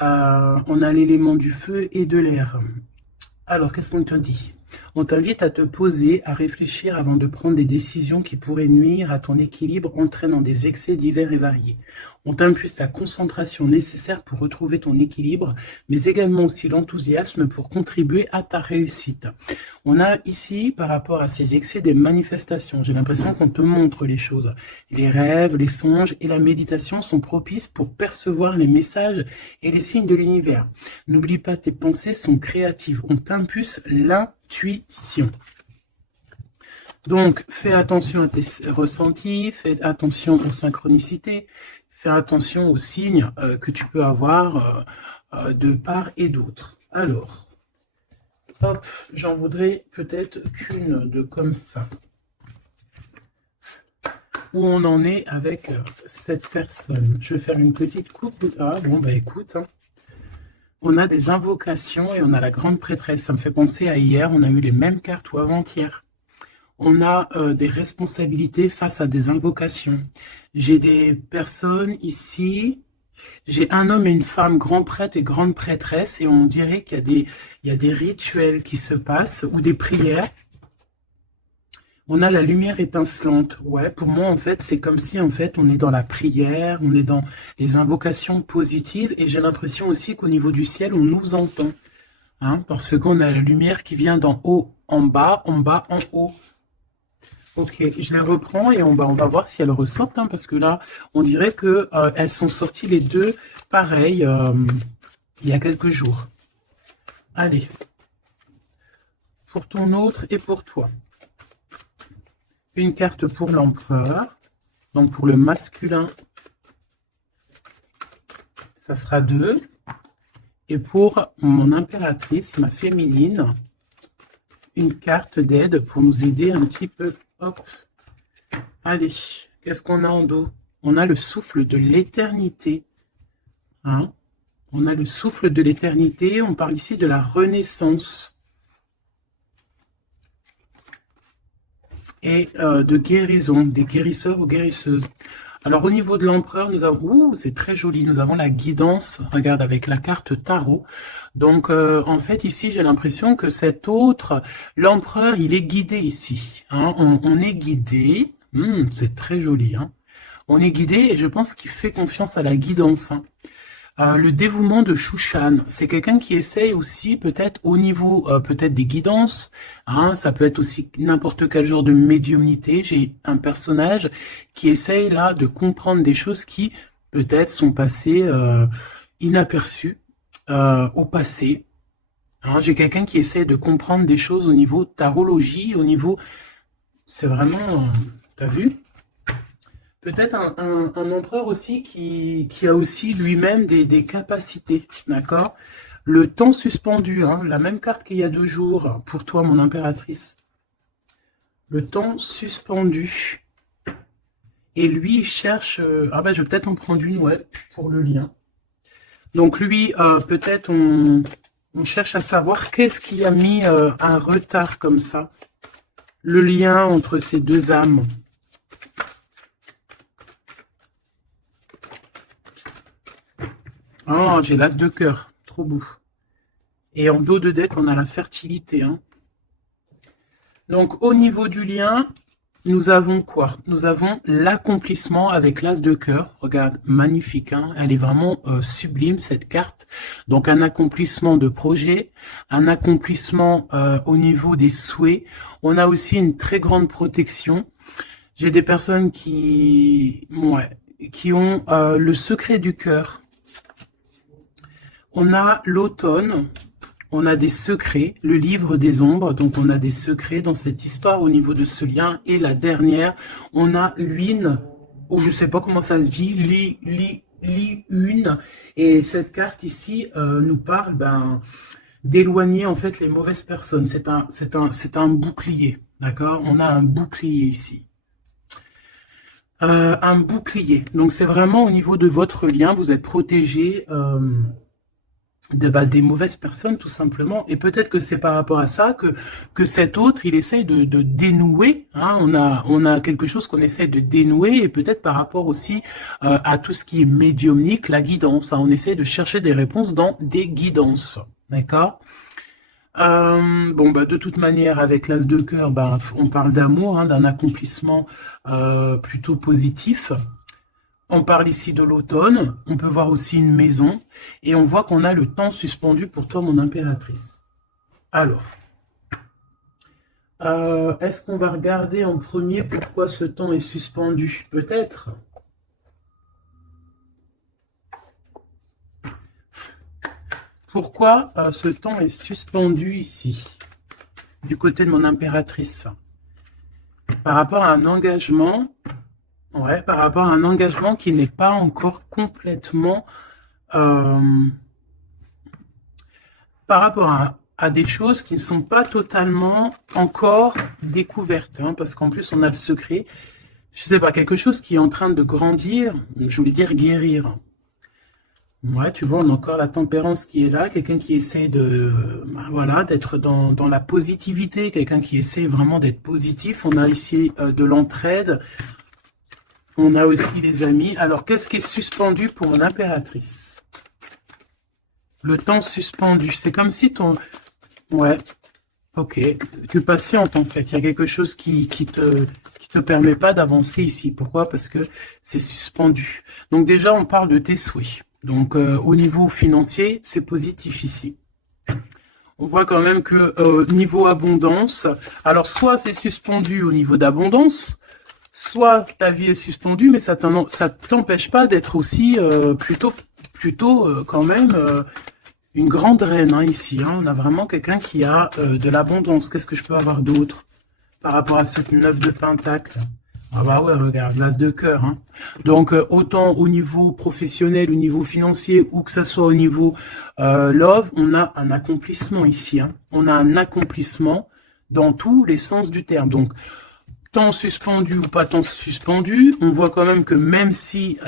On a l'élément du feu et de l'air. Alors, qu'est-ce qu'on te dit? On t'invite à te poser, à réfléchir avant de prendre des décisions qui pourraient nuire à ton équilibre, entraînant des excès divers et variés. On t'impulse la concentration nécessaire pour retrouver ton équilibre, mais également aussi l'enthousiasme pour contribuer à ta réussite. On a ici, par rapport à ces excès, des manifestations. J'ai l'impression qu'on te montre les choses. Les rêves, les songes et la méditation sont propices pour percevoir les messages et les signes de l'univers. N'oublie pas, tes pensées sont créatives. On t'impulse l'intuition. Donc, fais attention à tes ressentis, fais attention aux synchronicités, fais attention aux signes que tu peux avoir de part et d'autre. Alors, hop, j'en voudrais peut-être qu'une de comme ça. Où on en est avec cette personne. Je vais faire une petite coupe. Ah bon, bah écoute, hein. On a des invocations et on a la grande prêtresse. Ça me fait penser à hier, on a eu les mêmes cartes ou avant-hier. On a des responsabilités face à des invocations. J'ai des personnes ici, j'ai un homme et une femme, grand prêtre et grande prêtresse, et on dirait qu'il y a des rituels qui se passent, ou des prières. On a la lumière étincelante. Ouais, pour moi, en fait, c'est comme si, en fait, on est dans la prière, on est dans les invocations positives, et j'ai l'impression aussi qu'au niveau du ciel, on nous entend. Hein, parce qu'on a la lumière qui vient d'en haut, en bas, en haut. Ok, je les reprends et on va voir si elles ressortent, hein, parce que là, on dirait que elles sont sorties les deux pareilles il y a quelques jours. Allez, pour ton autre et pour toi. Une carte pour l'empereur, donc pour le masculin, ça sera 2. Et pour mon impératrice, ma féminine, une carte d'aide pour nous aider un petit peu. Hop. Allez, qu'est-ce qu'on a en dos? On a le souffle de l'éternité. Hein? On a le souffle de l'éternité. On parle ici de la renaissance. Et de guérison, des guérisseurs ou guérisseuses. Alors au niveau de l'empereur, nous avons, ouh, c'est très joli, nous avons la guidance, regarde, avec la carte tarot. Donc en fait ici j'ai l'impression que cet autre, l'empereur, il est guidé ici. Hein, on est guidé, c'est très joli. Hein. On est guidé et je pense qu'il fait confiance à la guidance. Hein. Le dévouement de Shushan, c'est quelqu'un qui essaye aussi peut-être au niveau peut-être des guidances, hein, ça peut être aussi n'importe quel genre de médiumnité. J'ai un personnage qui essaye là de comprendre des choses qui peut-être sont passées inaperçues au passé. Hein, j'ai quelqu'un qui essaie de comprendre des choses au niveau tarologie, au niveau... C'est vraiment... T'as vu ? Peut-être un empereur aussi qui a aussi lui-même des capacités, d'accord? Le temps suspendu, hein, la même carte qu'il y a 2 jours, pour toi, mon impératrice. Le temps suspendu. Et lui, il cherche... ah ben, je vais peut-être en prendre une, ouais, pour le lien. Donc lui, peut-être on cherche à savoir qu'est-ce qui a mis un retard comme ça. Le lien entre ces deux âmes. Oh, j'ai l'as de cœur, trop beau. Et en dos de deck, on a la fertilité. Hein. Donc, au niveau du lien, nous avons quoi? Nous avons l'accomplissement avec l'as de cœur. Regarde, magnifique. Hein, elle est vraiment sublime, cette carte. Donc, un accomplissement de projet, un accomplissement au niveau des souhaits. On a aussi une très grande protection. J'ai des personnes qui ont le secret du cœur. On a l'automne, on a des secrets, le livre des ombres, donc on a des secrets dans cette histoire au niveau de ce lien. Et la dernière, on a l'une, ou je sais pas comment ça se dit, une. Et cette carte ici nous parle d'éloigner en fait les mauvaises personnes. C'est un bouclier, d'accord? On a un bouclier ici. Un bouclier. Donc c'est vraiment au niveau de votre lien, vous êtes protégé. des mauvaises personnes tout simplement, et peut-être que c'est par rapport à ça que cet autre il essaye de dénouer, hein, on a quelque chose qu'on essaie de dénouer, et peut-être par rapport aussi à tout ce qui est médiumnique, la guidance, hein, on essaie de chercher des réponses dans des guidances, d'accord. Bon bah de toute manière avec l'as de cœur, bah, on parle d'amour, hein, d'un accomplissement plutôt positif. On parle ici de l'automne, on peut voir aussi une maison, et on voit qu'on a le temps suspendu pour toi, mon impératrice. Alors, est-ce qu'on va regarder en premier pourquoi ce temps est suspendu? Peut-être. Pourquoi ce temps est suspendu ici, du côté de mon impératrice? Par rapport à un engagement, ouais, par rapport à un engagement qui n'est pas encore complètement... par rapport à des choses qui ne sont pas totalement encore découvertes, hein, parce qu'en plus on a le secret, je sais pas, quelque chose qui est en train de grandir, je voulais dire guérir. Ouais, tu vois, on a encore la tempérance qui est là, quelqu'un qui essaie de, bah, voilà, d'être dans la positivité, quelqu'un qui essaie vraiment d'être positif. On a ici de l'entraide, on a aussi les amis. Alors, qu'est-ce qui est suspendu pour mon impératrice? Le temps suspendu, c'est comme si ton... Ouais, ok, tu patientes en fait. Il y a quelque chose qui te permet pas d'avancer ici. Pourquoi? Parce que c'est suspendu. Donc déjà, on parle de tes souhaits. Donc au niveau financier, c'est positif ici. On voit quand même que niveau abondance, alors soit c'est suspendu au niveau d'abondance, soit ta vie est suspendue, mais ça t'empêche pas d'être aussi plutôt quand même une grande reine, hein, ici. Hein. On a vraiment quelqu'un qui a de l'abondance. Qu'est-ce que je peux avoir d'autre par rapport à cette 9 de pentacle? Ah bah ouais, regarde, l'as de cœur. Hein. Donc, autant au niveau professionnel, au niveau financier, ou que ça soit au niveau love, on a un accomplissement ici. Hein. On a un accomplissement dans tous les sens du terme. Donc, temps suspendu ou pas temps suspendu, on voit quand même que même si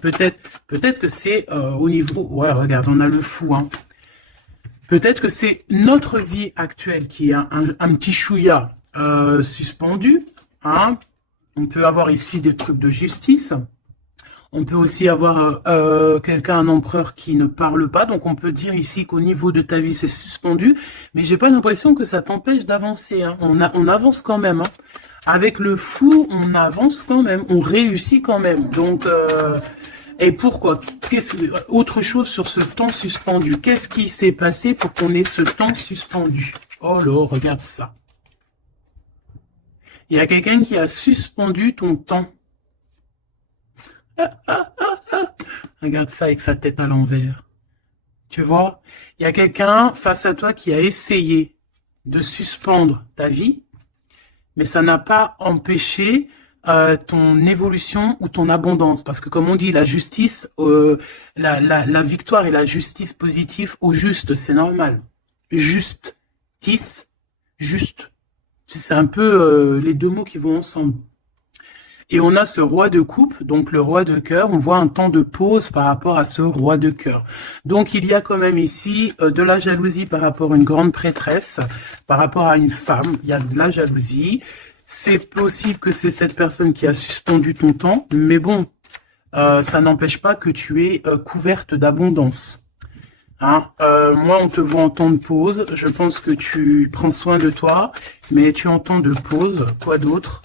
peut-être que c'est au niveau... Ouais, regarde, on a le fou. Hein. Peut-être que c'est notre vie actuelle qui est un petit chouïa suspendu. Hein. On peut avoir ici des trucs de justice. On peut aussi avoir quelqu'un, un empereur qui ne parle pas. Donc on peut dire ici qu'au niveau de ta vie, c'est suspendu. Mais j'ai pas l'impression que ça t'empêche d'avancer. Hein. On avance quand même. Hein. Avec le fou, on avance quand même. On réussit quand même. Donc... et pourquoi? Autre chose sur ce temps suspendu. Qu'est-ce qui s'est passé pour qu'on ait ce temps suspendu? Oh là, regarde ça. Il y a quelqu'un qui a suspendu ton temps. Regarde ça avec sa tête à l'envers. Tu vois? Il y a quelqu'un face à toi qui a essayé de suspendre ta vie, mais ça n'a pas empêché ton évolution ou ton abondance. Parce que comme on dit, la justice, la victoire et la justice positive au juste, c'est normal. Justice, juste. C'est un peu les deux mots qui vont ensemble. Et on a ce roi de coupe, donc le roi de cœur. On voit un temps de pause par rapport à ce roi de cœur. Donc il y a quand même ici de la jalousie par rapport à une grande prêtresse, par rapport à une femme. Il y a de la jalousie. C'est possible que c'est cette personne qui a suspendu ton temps, mais bon, ça n'empêche pas que tu es couverte d'abondance. Hein, moi, on te voit en temps de pause. Je pense que tu prends soin de toi, mais tu es en temps de pause. Quoi d'autre?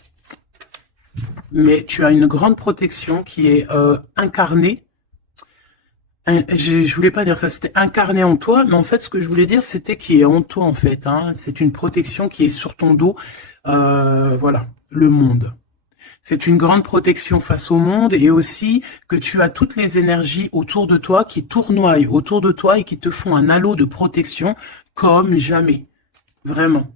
Mais tu as une grande protection qui est incarnée. Je voulais pas dire ça, c'était incarné en toi, mais en fait, ce que je voulais dire, c'était qui est en toi, en fait. Hein. C'est une protection qui est sur ton dos. Voilà, le monde. C'est une grande protection face au monde et aussi que tu as toutes les énergies autour de toi qui tournoient autour de toi et qui te font un halo de protection comme jamais. Vraiment.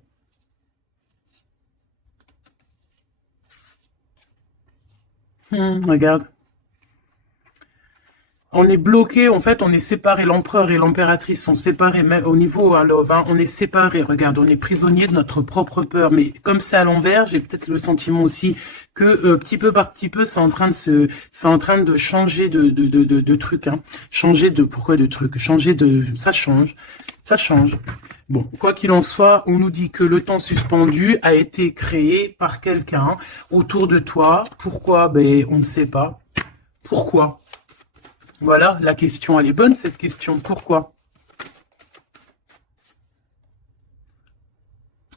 Regarde. On est bloqué, en fait, on est séparés. L'empereur et l'impératrice sont séparés, même au niveau à Love, hein, on est séparés. Regarde, on est prisonnier de notre propre peur. Mais comme c'est à l'envers, j'ai peut-être le sentiment aussi que petit peu par petit peu, c'est en train de changer de truc, hein. Changer de, pourquoi de truc? Changer de, ça change. Bon, quoi qu'il en soit, on nous dit que le temps suspendu a été créé par quelqu'un autour de toi. Pourquoi? Ben, on ne sait pas. Pourquoi? Voilà, la question, elle est bonne, cette question. Pourquoi?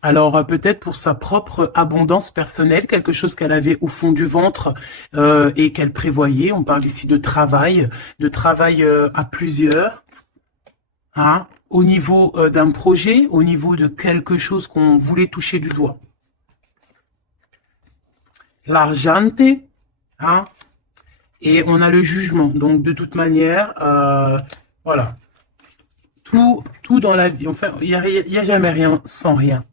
Alors, peut-être pour sa propre abondance personnelle, quelque chose qu'elle avait au fond du ventre et qu'elle prévoyait. On parle ici de travail à plusieurs, hein, au niveau d'un projet, au niveau de quelque chose qu'on voulait toucher du doigt. L'argente, hein, et on a le jugement. Donc, de toute manière, voilà. Tout dans la vie, enfin, il y a jamais rien sans rien.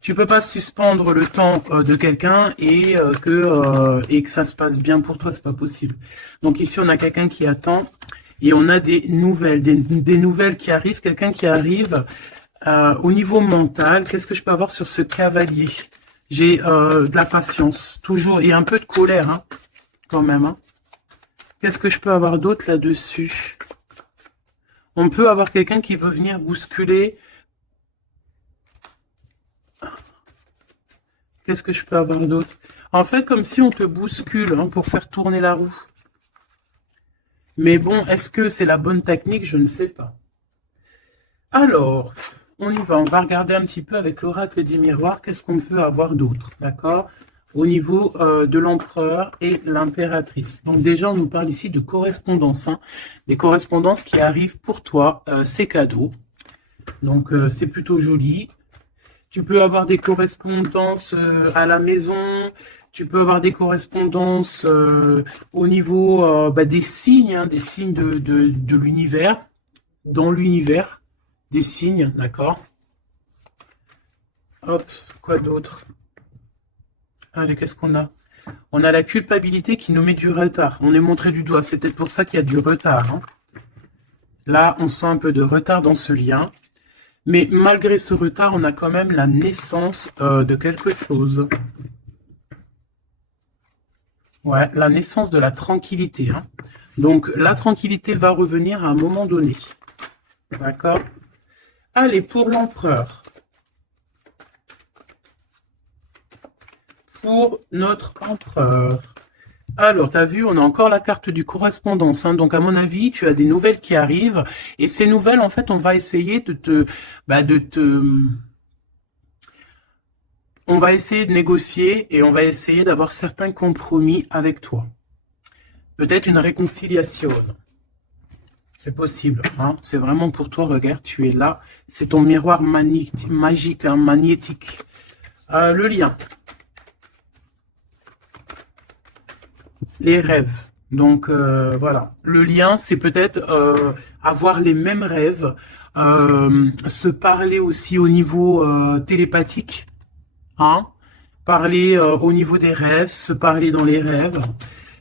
Tu peux pas suspendre le temps de quelqu'un et que ça se passe bien pour toi, c'est pas possible. Donc ici, on a quelqu'un qui attend et on a des nouvelles, des nouvelles qui arrivent, quelqu'un qui arrive au niveau mental. Qu'est-ce que je peux avoir sur ce cavalier? J'ai de la patience, toujours, et un peu de colère, hein, quand même. Hein. Qu'est-ce que je peux avoir d'autre là-dessus? On peut avoir quelqu'un qui veut venir bousculer. Qu'est-ce que je peux avoir d'autre? En fait, comme si on te bouscule hein, pour faire tourner la roue. Mais bon, est-ce que c'est la bonne technique? Je ne sais pas. Alors, on y va. On va regarder un petit peu avec l'oracle des miroirs. Qu'est-ce qu'on peut avoir d'autre? D'accord? Au niveau de l'empereur et l'impératrice. Donc déjà, on nous parle ici de correspondance. Hein, des correspondances qui arrivent pour toi. C'est cadeau. Donc, c'est plutôt joli. Tu peux avoir des correspondances à la maison, tu peux avoir des correspondances au niveau des signes, hein, des signes de l'univers, dans l'univers, des signes, d'accord? Hop, quoi d'autre? Allez, qu'est-ce qu'on a? On a la culpabilité qui nous met du retard. On est montré du doigt, c'est peut-être pour ça qu'il y a du retard. Hein. Là, on sent un peu de retard dans ce lien. Mais malgré ce retard, on a quand même la naissance de quelque chose. Ouais, la naissance de la tranquillité. Hein. Donc, la tranquillité va revenir à un moment donné. D'accord? Allez, pour l'empereur. Pour notre empereur. Alors, tu as vu, on a encore la carte du correspondance. Hein. Donc, à mon avis, tu as des nouvelles qui arrivent. Et ces nouvelles, en fait, on va essayer on va essayer de négocier et on va essayer d'avoir certains compromis avec toi. Peut-être une réconciliation. C'est possible. Hein. C'est vraiment pour toi. Regarde, tu es là. C'est ton miroir magique, hein, magnétique. Le lien. Les rêves. Donc, voilà. Le lien, c'est peut-être avoir les mêmes rêves, se parler aussi au niveau télépathique, hein, parler au niveau des rêves, se parler dans les rêves.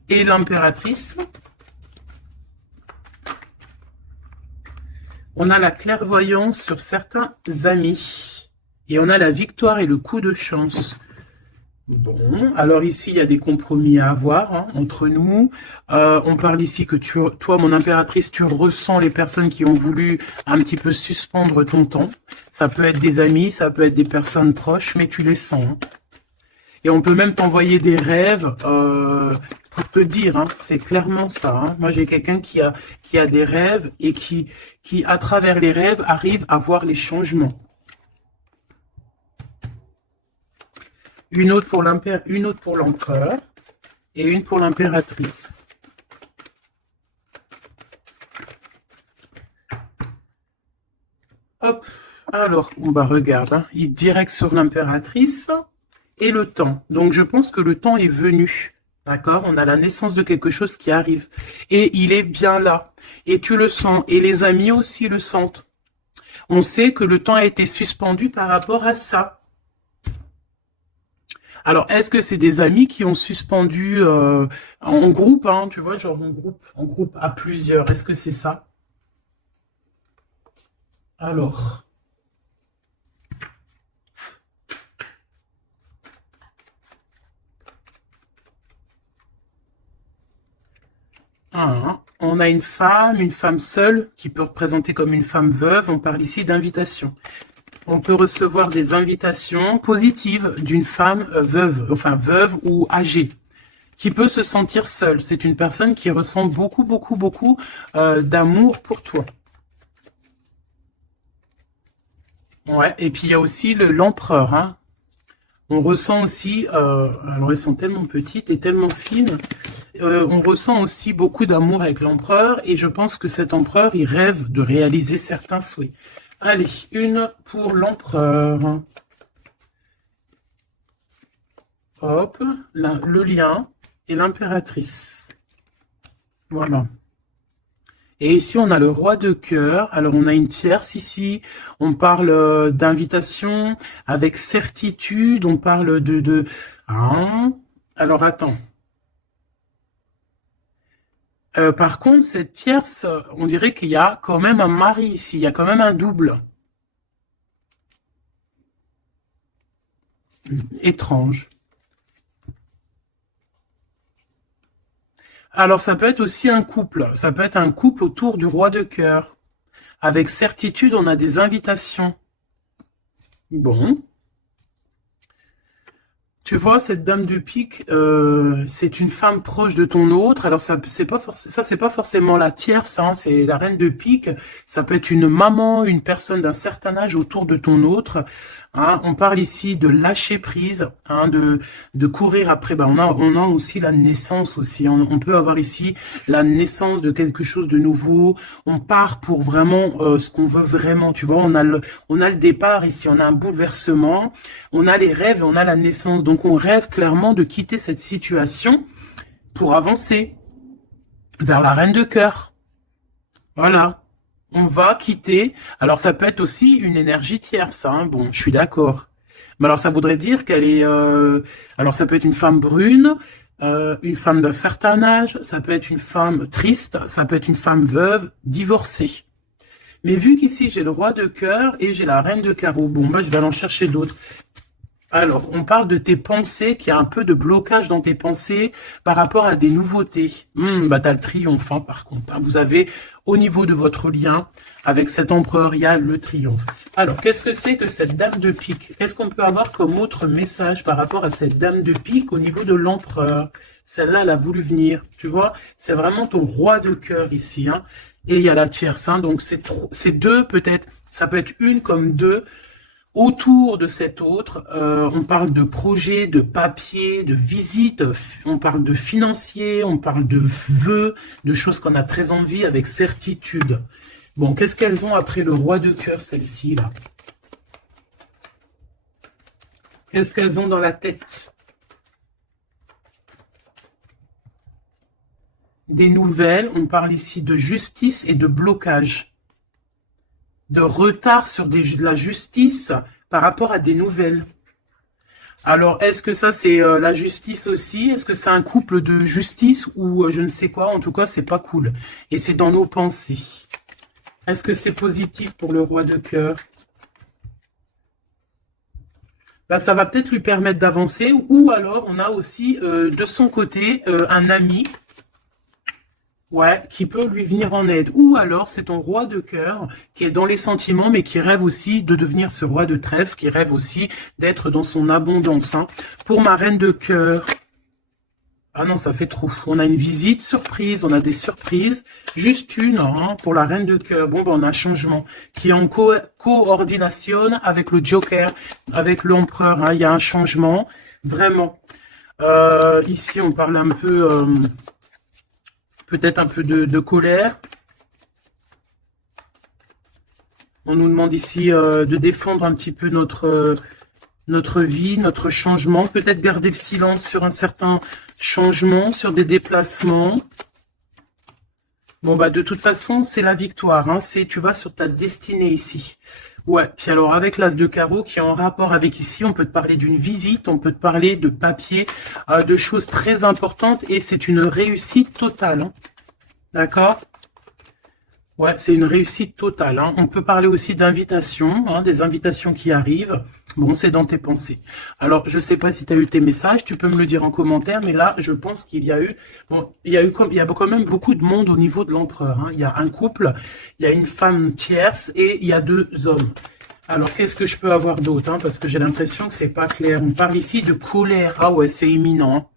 Et l'impératrice, on a la clairvoyance sur certains amis. Et on a la victoire et le coup de chance. Bon, alors ici, il y a des compromis à avoir hein, entre nous. On parle ici que toi, mon impératrice, tu ressens les personnes qui ont voulu un petit peu suspendre ton temps. Ça peut être des amis, ça peut être des personnes proches, mais tu les sens. Hein. Et on peut même t'envoyer des rêves pour te dire, hein, c'est clairement ça. Hein. Moi, j'ai quelqu'un qui a des rêves et qui, à travers les rêves, arrive à voir les changements. Une autre pour l'empereur et une pour l'impératrice. Hop, alors, regarde, hein, il est direct sur l'impératrice et le temps. Donc, je pense que le temps est venu. D'accord? On a la naissance de quelque chose qui arrive. Et il est bien là. Et tu le sens. Et les amis aussi le sentent. On sait que le temps a été suspendu par rapport à ça. Alors, est-ce que c'est des amis qui ont suspendu en groupe, hein, tu vois, genre en groupe à plusieurs. Est-ce que c'est ça? Alors, on a une femme seule, qui peut représenter comme une femme veuve. On parle ici d'invitation. On peut recevoir des invitations positives d'une femme veuve, enfin veuve ou âgée, qui peut se sentir seule. C'est une personne qui ressent beaucoup, beaucoup, beaucoup d'amour pour toi. Ouais, et puis il y a aussi l'empereur, hein. On ressent aussi, alors elles sont tellement petites et tellement fines, on ressent aussi beaucoup d'amour avec l'empereur, et je pense que cet empereur, il rêve de réaliser certains souhaits. Allez, une pour l'empereur. Hop, le lien et l'impératrice. Voilà. Et ici, on a le roi de cœur. Alors, on a une tierce ici. On parle d'invitation avec certitude. On parle hein. Alors, attends. Par contre, cette tierce, on dirait qu'il y a quand même un mari ici. Il y a quand même un double. Étrange. Alors, ça peut être aussi un couple. Ça peut être un couple autour du roi de cœur. Avec certitude, on a des invitations. Bon. Tu vois, cette dame de pique, c'est une femme proche de ton autre. Alors, ça, c'est pas forcément la tierce, hein, c'est la reine de pique. Ça peut être une maman, une personne d'un certain âge autour de ton autre. Hein. On parle ici de lâcher prise, hein, de courir après. Ben, on a aussi la naissance aussi. On peut avoir ici la naissance de quelque chose de nouveau. On part pour vraiment ce qu'on veut vraiment. Tu vois, on a le départ ici. On a un bouleversement. On a les rêves, on a la naissance. Donc, on rêve clairement de quitter cette situation pour avancer vers la reine de cœur. Voilà. On va quitter. Alors, ça peut être aussi une énergie tierce. Hein. Bon, je suis d'accord. Mais alors, ça voudrait dire qu'elle est... alors, ça peut être une femme brune, une femme d'un certain âge. Ça peut être une femme triste. Ça peut être une femme veuve, divorcée. Mais vu qu'ici, j'ai le roi de cœur et j'ai la reine de carreau. Bon, moi, je vais aller en chercher d'autres. Alors, on parle de tes pensées, qu'il y a un peu de blocage dans tes pensées par rapport à des nouveautés. Bah, t'as le triomphe, hein, par contre. Hein. Vous avez, au niveau de votre lien, avec cet empereur, il y a le triomphe. Alors, qu'est-ce que c'est que cette dame de pique? Qu'est-ce qu'on peut avoir comme autre message par rapport à cette dame de pique au niveau de l'empereur? Celle-là, elle a voulu venir, tu vois. C'est vraiment ton roi de cœur ici. Hein. Et il y a la tierce, hein, donc c'est deux peut-être. Ça peut être une comme deux. Autour de cet autre, on parle de projets, de papiers, de visites, on parle de financiers, on parle de vœux, de choses qu'on a très envie avec certitude. Bon, qu'est-ce qu'elles ont après le roi de cœur, celles-ci, là? Qu'est-ce qu'elles ont dans la tête? Des nouvelles, on parle ici de justice et de blocage. De retard sur de la justice par rapport à des nouvelles. Alors, est-ce que ça, c'est la justice aussi? Est-ce que c'est un couple de justice ou je ne sais quoi? En tout cas, c'est pas cool. Et c'est dans nos pensées. Est-ce que c'est positif pour le roi de cœur? Ben, ça va peut-être lui permettre d'avancer. Ou alors, on a aussi de son côté un ami. Ouais, qui peut lui venir en aide. Ou alors, c'est ton roi de cœur qui est dans les sentiments, mais qui rêve aussi de devenir ce roi de trèfle, qui rêve aussi d'être dans son abondance. Hein. Pour ma reine de cœur, ah non, ça fait trop. On a une visite surprise, on a des surprises. Juste une, hein, pour la reine de cœur. Bon, ben, on a un changement qui est en coordination avec le Joker, avec l'empereur. Hein. Il y a un changement, vraiment. Ici, on parle un peu... peut-être un peu de colère. On nous demande ici de défendre un petit peu notre vie, notre changement. Peut-être garder le silence sur un certain changement, sur des déplacements. Bon, bah, de toute façon, c'est la victoire. Hein. Tu vas sur ta destinée ici. Ouais, puis alors avec l'as de carreau qui est en rapport avec ici, on peut te parler d'une visite, on peut te parler de papier, de choses très importantes et c'est une réussite totale. Hein. D'accord? Ouais, c'est une réussite totale. Hein. On peut parler aussi d'invitations, hein, des invitations qui arrivent. Bon, c'est dans tes pensées. Alors, je sais pas si tu as eu tes messages, tu peux me le dire en commentaire, mais là, je pense qu'il y a eu, bon, il y a quand même beaucoup de monde au niveau de l'empereur. Hein. Il y a un couple, il y a une femme tierce et il y a deux hommes. Alors, qu'est-ce que je peux avoir d'autre, hein, parce que j'ai l'impression que c'est pas clair. On parle ici de colère. Ah ouais, c'est imminent. Hein.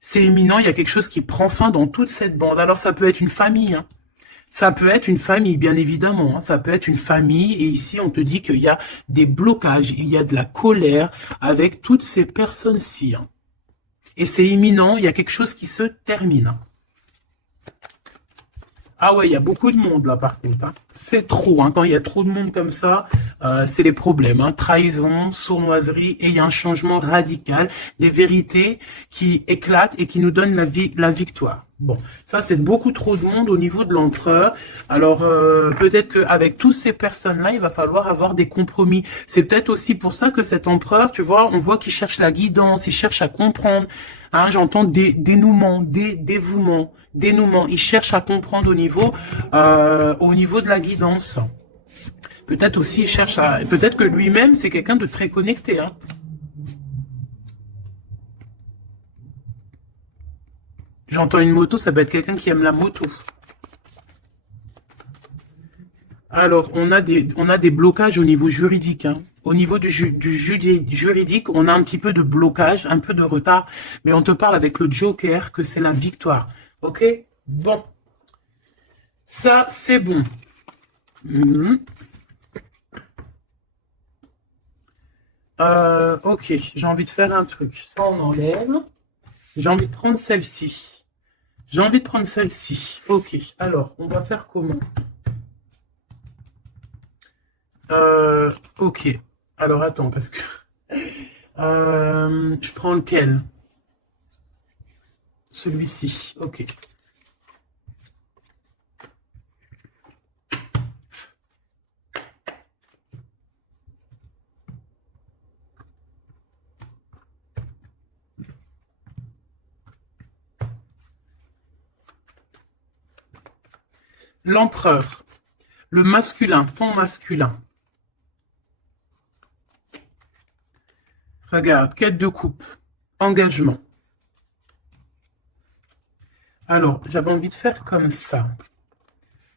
C'est imminent, il y a quelque chose qui prend fin dans toute cette bande. Alors, ça peut être une famille, hein. Ça peut être une famille, bien évidemment. Hein. Ça peut être une famille. Et ici, on te dit qu'il y a des blocages, il y a de la colère avec toutes ces personnes-ci. Hein. Et c'est imminent, il y a quelque chose qui se termine. Hein. Ah ouais, il y a beaucoup de monde là par contre. Hein. C'est trop. Hein. Quand il y a trop de monde comme ça, c'est les problèmes. Hein. Trahison, sournoiserie, et il y a un changement radical, des vérités qui éclatent et qui nous donnent la victoire. Bon, ça c'est beaucoup trop de monde au niveau de l'empereur. Alors peut-être qu'avec toutes ces personnes-là, il va falloir avoir des compromis. C'est peut-être aussi pour ça que cet empereur, tu vois, on voit qu'il cherche la guidance, il cherche à comprendre. Hein, j'entends dénouement, dévouement, dénouement. Il cherche à comprendre au niveau de la guidance. Peut-être aussi il cherche à, peut-être que lui-même c'est quelqu'un de très connecté. Hein. J'entends une moto, ça peut être quelqu'un qui aime la moto. Alors, on a des blocages au niveau juridique. Hein. Au niveau du juridique, on a un petit peu de blocage, un peu de retard. Mais on te parle avec le Joker que c'est la victoire. Ok? Bon. Ça, c'est bon. Ok, j'ai envie de faire un truc. Ça, on enlève. J'ai envie de prendre celle-ci. J'ai envie de prendre celle-ci. Ok, alors, on va faire comment? Ok. Alors, attends, parce que... je prends lequel? Celui-ci. Ok. L'empereur. Le masculin, ton masculin. Regarde, quête de coupe. Engagement. Alors, j'avais envie de faire comme ça.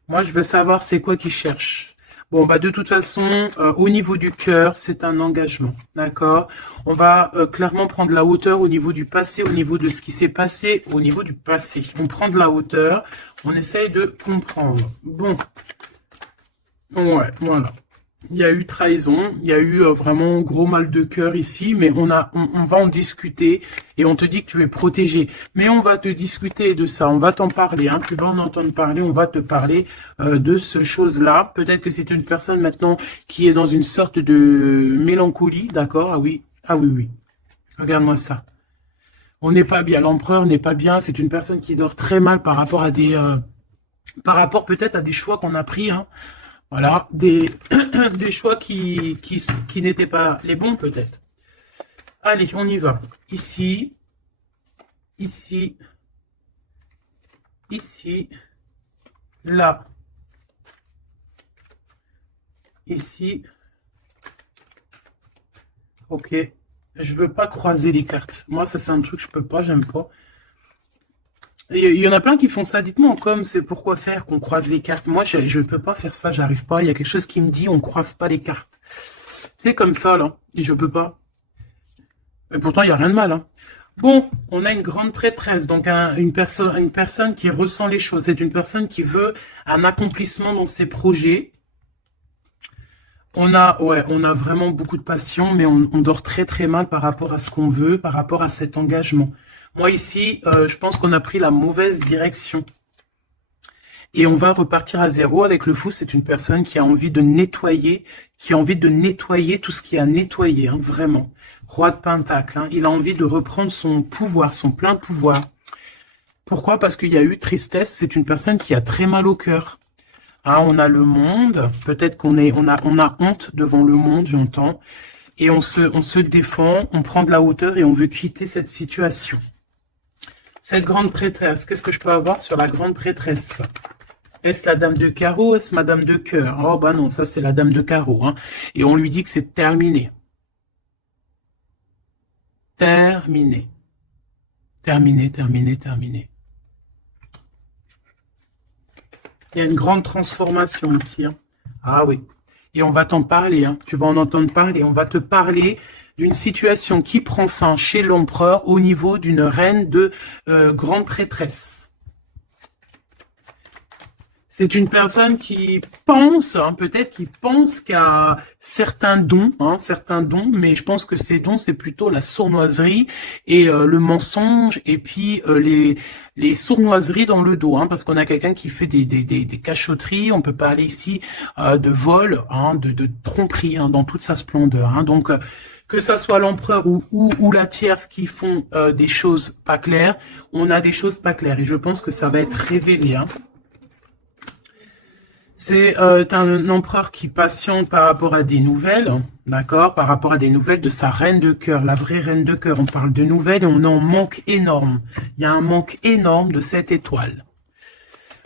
Moi, je veux savoir c'est quoi qu'il cherche. Bon, bah de toute façon, au niveau du cœur, c'est un engagement, d'accord? On va clairement prendre la hauteur au niveau du passé, au niveau de ce qui s'est passé, au niveau du passé. On prend de la hauteur, on essaye de comprendre. Bon, ouais, voilà. Il y a eu trahison, il y a eu vraiment gros mal de cœur ici, mais on va en discuter et on te dit que tu es protégé. Mais on va te discuter de ça, on va t'en parler, hein, tu vas en entendre parler, on va te parler de ce chose-là. Peut-être que c'est une personne maintenant qui est dans une sorte de mélancolie, d'accord? Ah oui, oui. Regarde-moi ça. On n'est pas bien, l'empereur n'est pas bien, c'est une personne qui dort très mal par rapport à par rapport peut-être à des choix qu'on a pris, hein. Voilà, des choix qui n'étaient pas les bons peut-être. Allez, on y va. Ici, ici, ici, là, ici. Ok, je veux pas croiser les cartes. Moi, ça c'est un truc que je peux pas, j'aime pas. Il y en a plein qui font ça. Dites-moi en com, c'est pourquoi faire qu'on croise les cartes. Moi, je peux pas faire ça, j'arrive pas. Il y a quelque chose qui me dit on croise pas les cartes. C'est comme ça, là. Et je peux pas. Et pourtant, il y a rien de mal. Hein. Bon, on a une grande prêtresse, donc une personne qui ressent les choses. C'est une personne qui veut un accomplissement dans ses projets. On a vraiment beaucoup de passion, mais on dort très très mal par rapport à ce qu'on veut, par rapport à cet engagement. Moi ici, je pense qu'on a pris la mauvaise direction. Et on va repartir à zéro avec le fou. C'est une personne qui a envie de nettoyer, tout ce qui a nettoyé, hein, vraiment. Roi de Pentacle, hein, il a envie de reprendre son pouvoir, son plein pouvoir. Pourquoi? Parce qu'il y a eu tristesse, c'est une personne qui a très mal au cœur. Hein, on a le monde, peut-être on a honte devant le monde, j'entends, et on se défend, on prend de la hauteur et on veut quitter cette situation. Cette grande prêtresse, qu'est-ce que je peux avoir sur la grande prêtresse? Est-ce la dame de carreau? Est-ce madame de cœur? Oh bah non, ça c'est la dame de carreau. Hein. Et on lui dit que c'est terminé. Terminé. Terminé, terminé, terminé. Il y a une grande transformation ici. Hein. Ah oui. Et on va t'en parler. Hein. Tu vas en entendre parler. On va te parler d'une situation qui prend fin chez l'empereur au niveau d'une reine de grande prêtresse. C'est une personne qui pense, hein, peut-être qui pense qu'à certains dons, mais je pense que ces dons, c'est plutôt la sournoiserie et le mensonge, et puis les sournoiseries dans le dos, hein, parce qu'on a quelqu'un qui fait des cachotteries, on peut parler ici de vol, hein, de tromperie, hein, dans toute sa splendeur. Hein, donc, que ça soit l'empereur ou la tierce qui font des choses pas claires, on a des choses pas claires, et je pense que ça va être révélé, hein. C'est un empereur qui patiente par rapport à des nouvelles, d'accord, par rapport à des nouvelles de sa reine de cœur, la vraie reine de cœur. On parle de nouvelles et on en manque énorme. Il y a un manque énorme de cette étoile.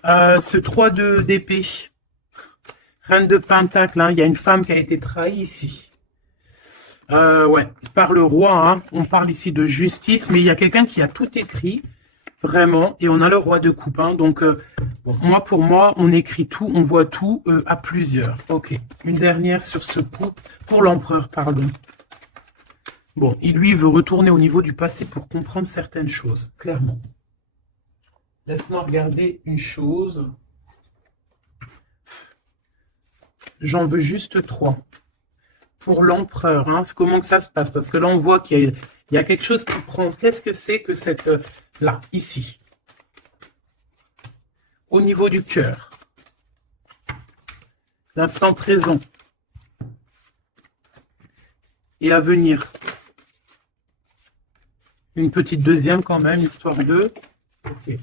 Ce 3 d'épée, reine de pentacle, hein, il y a une femme qui a été trahie ici. Ouais, par le roi, hein, on parle ici de justice, mais il y a quelqu'un qui a tout écrit. Vraiment, et on a le roi de coupe, hein, donc bon, pour moi, on écrit tout, on voit tout à plusieurs. Ok, une dernière sur ce coup, pour l'empereur, pardon. Bon, il lui veut retourner au niveau du passé pour comprendre certaines choses, clairement. Laisse-moi regarder une chose. J'en veux juste 3. Pour l'empereur, hein, comment que ça se passe? Parce que là, on voit qu'il y a quelque chose qui prend. Qu'est-ce que c'est que cette... là, ici. Au niveau du cœur. L'instant présent. Et à venir. Une petite deuxième quand même, histoire de... Ok.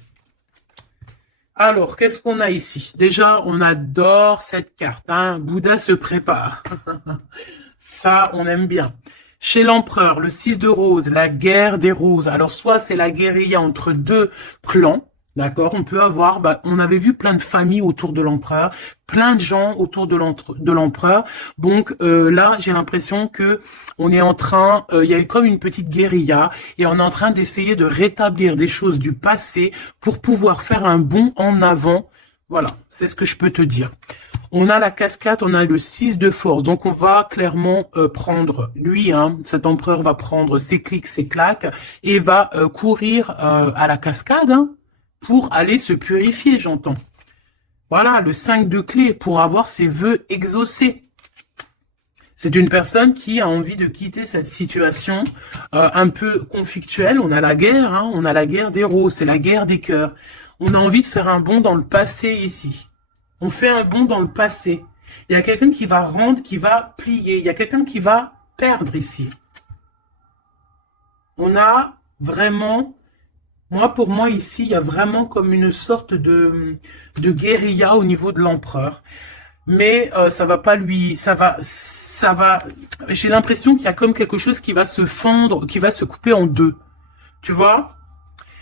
Alors, qu'est-ce qu'on a ici? Déjà, on adore cette carte. Hein. Bouddha se prépare. Ça, on aime bien. Chez l'empereur, le 6 de rose, la guerre des roses. Alors, soit c'est la guérilla entre deux clans, d'accord. On peut avoir, on avait vu plein de familles autour de l'empereur, plein de gens autour de l'empereur. Donc là, j'ai l'impression que on est en train, il y a comme une petite guérilla, et on est en train d'essayer de rétablir des choses du passé pour pouvoir faire un bond en avant. Voilà, c'est ce que je peux te dire. On a la cascade, on a le 6 de force. Donc, on va clairement prendre, lui, hein, cet empereur va prendre ses clics, ses claques, et va courir à la cascade hein, pour aller se purifier, j'entends. Voilà, le 5 de clé pour avoir ses vœux exaucés. C'est une personne qui a envie de quitter cette situation un peu conflictuelle. On a la guerre, hein, on a la guerre des roses, c'est la guerre des cœurs. On a envie de faire un bond dans le passé ici. On fait un bond dans le passé. Il y a quelqu'un qui va rendre, qui va plier. Il y a quelqu'un qui va perdre ici. On a vraiment, pour moi ici, il y a vraiment comme une sorte de guérilla au niveau de l'empereur. Mais ça va pas lui, ça va. J'ai l'impression qu'il y a comme quelque chose qui va se fendre, qui va se couper en deux. Tu vois?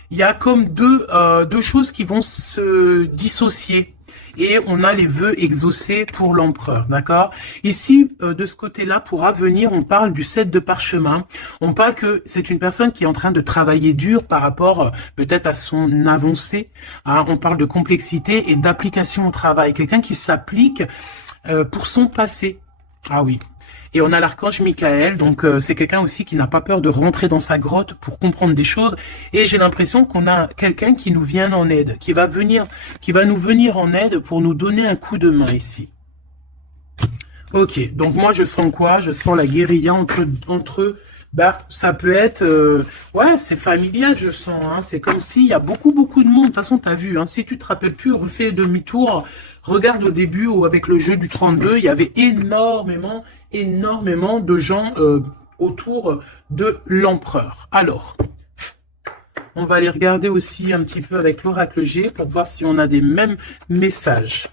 Il y a comme deux choses qui vont se dissocier. Et on a les vœux exaucés pour l'empereur, d'accord? Ici, de ce côté-là, pour avenir, on parle du 7 de parchemin. On parle que c'est une personne qui est en train de travailler dur par rapport peut-être à son avancée. Hein? On parle de complexité et d'application au travail. Quelqu'un qui s'applique pour son passé. Ah oui. Et on a l'archange Michael, donc c'est quelqu'un aussi qui n'a pas peur de rentrer dans sa grotte pour comprendre des choses. Et j'ai l'impression qu'on a quelqu'un qui nous vient en aide, qui va nous venir en aide pour nous donner un coup de main ici. Ok, donc moi je sens quoi? Je sens la guérilla entre eux. Ça peut être, ouais, c'est familial, je sens. Hein, c'est comme s'il y a beaucoup de monde. De toute façon, t'as vu. Hein, si tu te rappelles plus, refais demi-tour. Regarde au début où avec le jeu du 32, il y avait énormément de gens autour de l'empereur. Alors, on va aller regarder aussi un petit peu avec l'oracle G pour voir si on a des mêmes messages.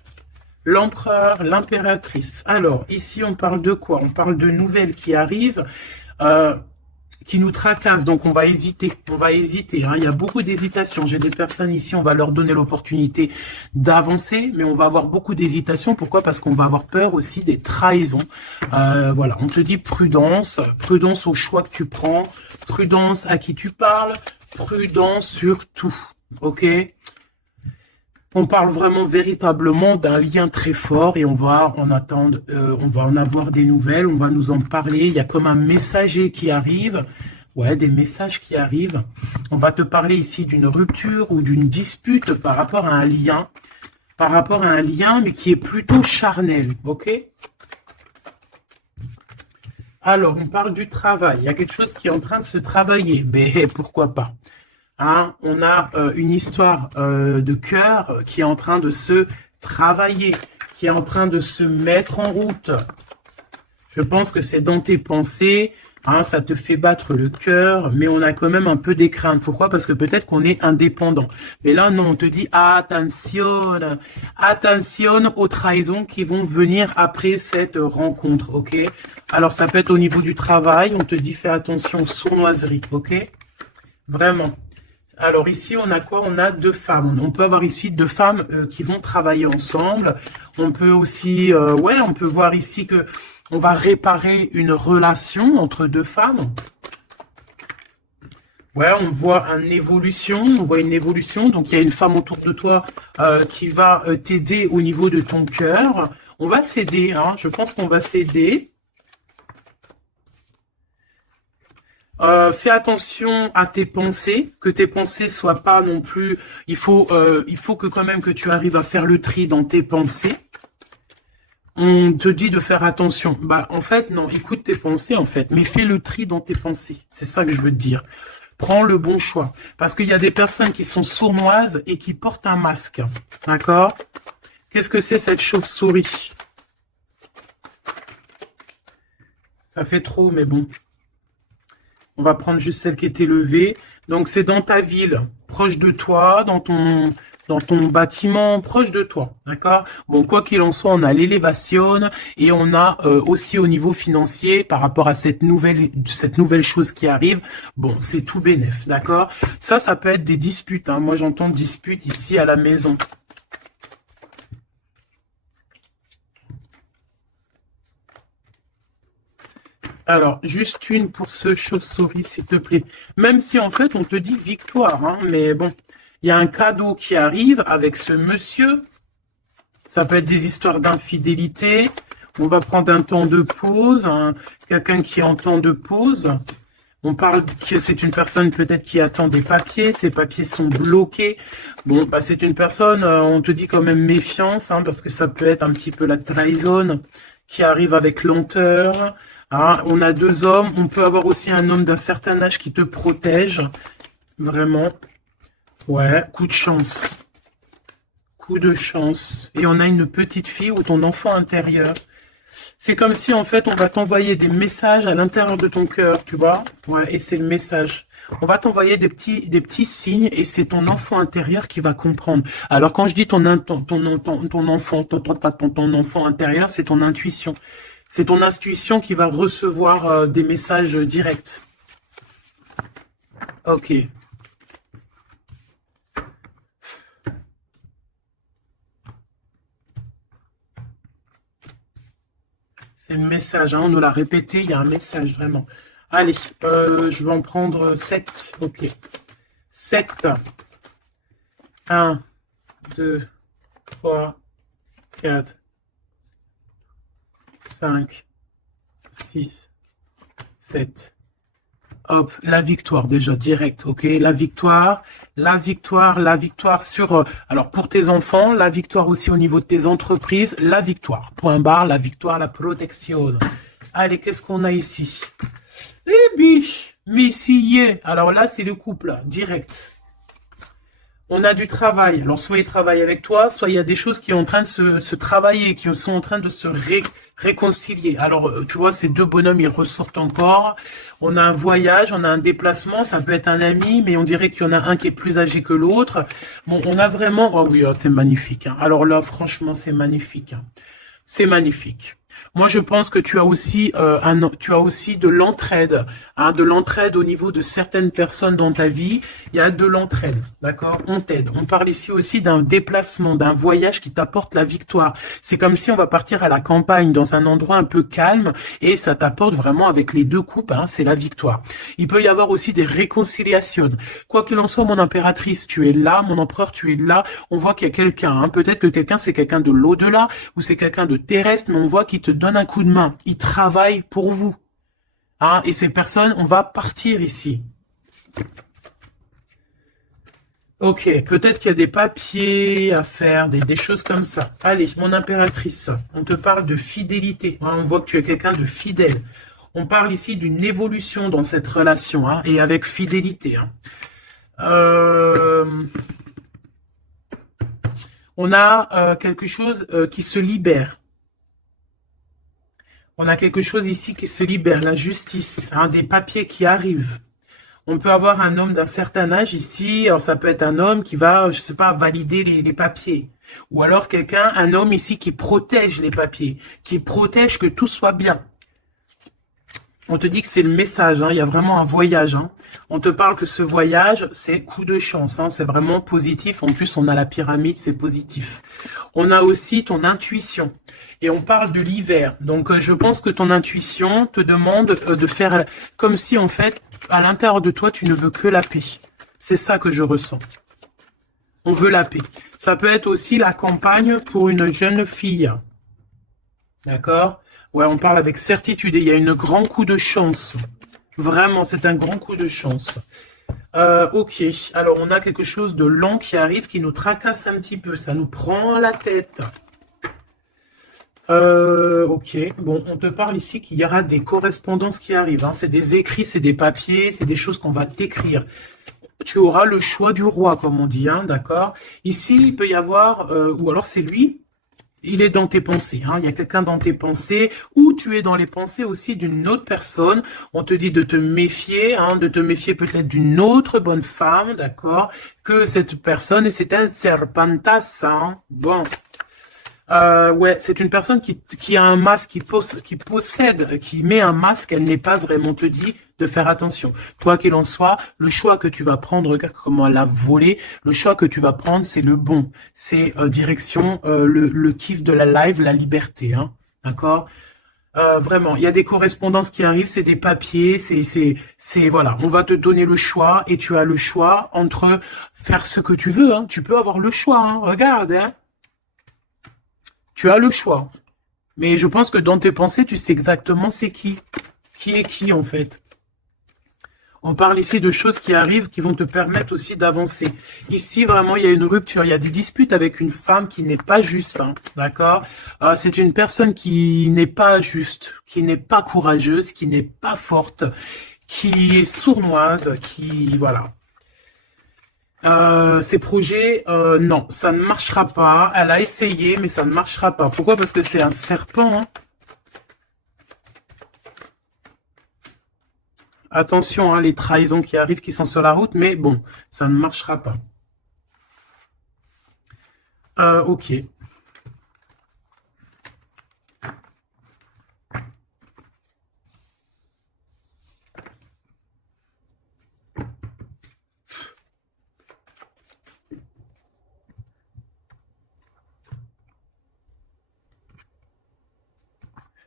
L'empereur, l'impératrice. Alors, ici, on parle de quoi? On parle de nouvelles qui arrivent, euh, qui nous tracassent. Donc, on va hésiter. On va hésiter. Hein. Il y a beaucoup d'hésitation. J'ai des personnes ici, on va leur donner l'opportunité d'avancer, mais on va avoir beaucoup d'hésitation. Pourquoi? Parce qu'on va avoir peur aussi des trahisons. Voilà, on te dit prudence. Prudence au choix que tu prends. Prudence à qui tu parles. Prudence sur tout. Ok? On parle vraiment véritablement d'un lien très fort et on va en attendre, on va en avoir des nouvelles, on va nous en parler. Il y a comme un messager qui arrive, ouais, des messages qui arrivent. On va te parler ici d'une rupture ou d'une dispute par rapport à un lien, mais qui est plutôt charnel, ok? Alors, on parle du travail. Il y a quelque chose qui est en train de se travailler, mais pourquoi pas? Hein, on a une histoire de cœur qui est en train de se travailler, qui est en train de se mettre en route. Je pense que c'est dans tes pensées, hein, ça te fait battre le cœur, mais on a quand même un peu des craintes. Pourquoi? Parce que peut-être qu'on est indépendant. Mais là, non, on te dit attention, attention aux trahisons qui vont venir après cette rencontre, ok? Alors, ça peut être au niveau du travail, on te dit fais attention, sournoiserie, ok? Vraiment. Alors ici, on a quoi? On a deux femmes. On peut avoir ici deux femmes qui vont travailler ensemble. On peut aussi, ouais, on peut voir ici que on va réparer une relation entre deux femmes. Ouais, on voit une évolution. Donc il y a une femme autour de toi qui va t'aider au niveau de ton cœur. On va s'aider, hein. Je pense qu'on va s'aider. Fais attention à tes pensées, que tes pensées soient pas non plus. Il faut que quand même que tu arrives à faire le tri dans tes pensées. On te dit de faire attention. Bah en fait non, écoute tes pensées en fait, mais fais le tri dans tes pensées. C'est ça que je veux te dire. Prends le bon choix, parce qu'il y a des personnes qui sont sournoises et qui portent un masque. D'accord? Qu'est-ce que c'est cette chauve-souris? Ça fait trop, mais bon. On va prendre juste celle qui est élevée. Donc, c'est dans ta ville, proche de toi, dans ton bâtiment, proche de toi. D'accord? Bon, quoi qu'il en soit, on a l'élévation et on a aussi au niveau financier, par rapport à cette nouvelle chose qui arrive, bon, c'est tout bénef. D'accord? Ça peut être des disputes. Hein. Moi, j'entends disputes ici à la maison. Alors, juste une pour ce chauve-souris, s'il te plaît. Même si, en fait, on te dit victoire, hein, mais bon, il y a un cadeau qui arrive avec ce monsieur. Ça peut être des histoires d'infidélité. On va prendre un temps de pause, hein, quelqu'un qui est en temps de pause. On parle que c'est une personne peut-être qui attend des papiers. Ces papiers sont bloqués. Bon, bah, c'est une personne, on te dit quand même méfiance, hein, parce que ça peut être un petit peu la trahison qui arrive avec lenteur. Ah, on a deux hommes. On peut avoir aussi un homme d'un certain âge qui te protège. Vraiment. Ouais, coup de chance. Coup de chance. Et on a une petite fille ou ton enfant intérieur. C'est comme si, en fait, on va t'envoyer des messages à l'intérieur de ton cœur, tu vois. Ouais, et c'est le message. On va t'envoyer des petits signes et c'est ton enfant intérieur qui va comprendre. Alors, quand je dis ton enfant intérieur, c'est ton intuition. C'est ton intuition qui va recevoir des messages directs. Ok. C'est le message, hein, on nous l'a répété, il y a un message vraiment. Allez, je vais en prendre 7. Ok. 7. 1, 2, 3, 4. 5, 6, 7. Hop, la victoire déjà, direct, ok? La victoire sur... alors, pour tes enfants, la victoire aussi au niveau de tes entreprises, la victoire. Point barre, la victoire, la protection. Allez, qu'est-ce qu'on a ici? Eh bien, messieurs. Alors là, c'est le couple, direct. On a du travail. Alors, soit il travaille avec toi, soit il y a des choses qui sont en train de se travailler, qui sont en train de se réconcilier. Alors, tu vois, ces deux bonhommes, ils ressortent encore. On a un voyage, on a un déplacement, ça peut être un ami, mais on dirait qu'il y en a un qui est plus âgé que l'autre. Bon, on a vraiment... Oh oui, oh, c'est magnifique, hein. Alors là, franchement, c'est magnifique, hein. C'est magnifique. Moi, je pense que tu as aussi de l'entraide, hein, de l'entraide au niveau de certaines personnes dans ta vie. Il y a de l'entraide, d'accord? On t'aide. On parle ici aussi d'un déplacement, d'un voyage qui t'apporte la victoire. C'est comme si on va partir à la campagne, dans un endroit un peu calme, et ça t'apporte vraiment avec les deux coupes, hein, c'est la victoire. Il peut y avoir aussi des réconciliations. Quoi qu'il en soit, mon impératrice, tu es là, mon empereur, tu es là. On voit qu'il y a quelqu'un, hein. Peut-être que quelqu'un, c'est quelqu'un de l'au-delà, ou c'est quelqu'un de terrestre, mais on voit qu'il te donne un coup de main. Il travaille pour vous. Hein, et ces personnes, on va partir ici. Ok, peut-être qu'il y a des papiers à faire, des choses comme ça. Allez, mon impératrice, on te parle de fidélité. Hein, on voit que tu es quelqu'un de fidèle. On parle ici d'une évolution dans cette relation, hein, et avec fidélité. Hein. On a quelque chose qui se libère. On a quelque chose ici qui se libère, la justice, hein, des papiers qui arrivent. On peut avoir un homme d'un certain âge ici, alors ça peut être un homme qui va, je sais pas, valider les papiers. Ou alors quelqu'un, un homme ici qui protège les papiers, qui protège que tout soit bien. On te dit que c'est le message, hein, il y a vraiment un voyage. Hein. On te parle que ce voyage, c'est coup de chance, hein, c'est vraiment positif. En plus, on a la pyramide, c'est positif. On a aussi ton intuition. Et on parle de l'hiver. Donc, je pense que ton intuition te demande de faire comme si, en fait, à l'intérieur de toi, tu ne veux que la paix. C'est ça que je ressens. On veut la paix. Ça peut être aussi la campagne pour une jeune fille. D'accord ? Ouais, on parle avec certitude et il y a un grand coup de chance. Vraiment, c'est un grand coup de chance. Ok, alors on a quelque chose de lent qui arrive, qui nous tracasse un petit peu. Ça nous prend la tête. Ok, bon, on te parle ici qu'il y aura des correspondances qui arrivent. Hein. C'est des écrits, c'est des papiers, c'est des choses qu'on va t'écrire. Tu auras le choix du roi, comme on dit, hein, d'accord? Ici, il peut y avoir, ou alors c'est lui, il est dans tes pensées, hein. Il y a quelqu'un dans tes pensées, ou tu es dans les pensées aussi d'une autre personne. On te dit de te méfier, hein, de te méfier peut-être d'une autre bonne femme, d'accord, que cette personne, et c'est un serpentas, hein. Bon. Ouais, c'est une personne qui a un masque, qui possède, qui met un masque, elle n'est pas vraiment, te dit de faire attention. Quoi qu'il en soit, le choix que tu vas prendre, regarde comment elle a volé, le choix que tu vas prendre, c'est le bon. C'est direction le kiff de la live, la liberté, hein. D'accord? Vraiment, il y a des correspondances qui arrivent, c'est des papiers, voilà, on va te donner le choix et tu as le choix entre faire ce que tu veux, hein. Tu peux avoir le choix, hein. Regarde, hein. Tu as le choix. Mais je pense que dans tes pensées, tu sais exactement c'est qui. Qui est qui, en fait. On parle ici de choses qui arrivent, qui vont te permettre aussi d'avancer. Ici, vraiment, il y a une rupture. Il y a des disputes avec une femme qui n'est pas juste. Hein, d'accord? C'est une personne qui n'est pas juste, qui n'est pas courageuse, qui n'est pas forte, qui est sournoise, qui... Voilà. Ces projets, non, ça ne marchera pas. Elle a essayé, mais ça ne marchera pas. Pourquoi? Parce que c'est un serpent. Hein. Attention, hein, les trahisons qui arrivent, qui sont sur la route, mais bon, ça ne marchera pas. Ok.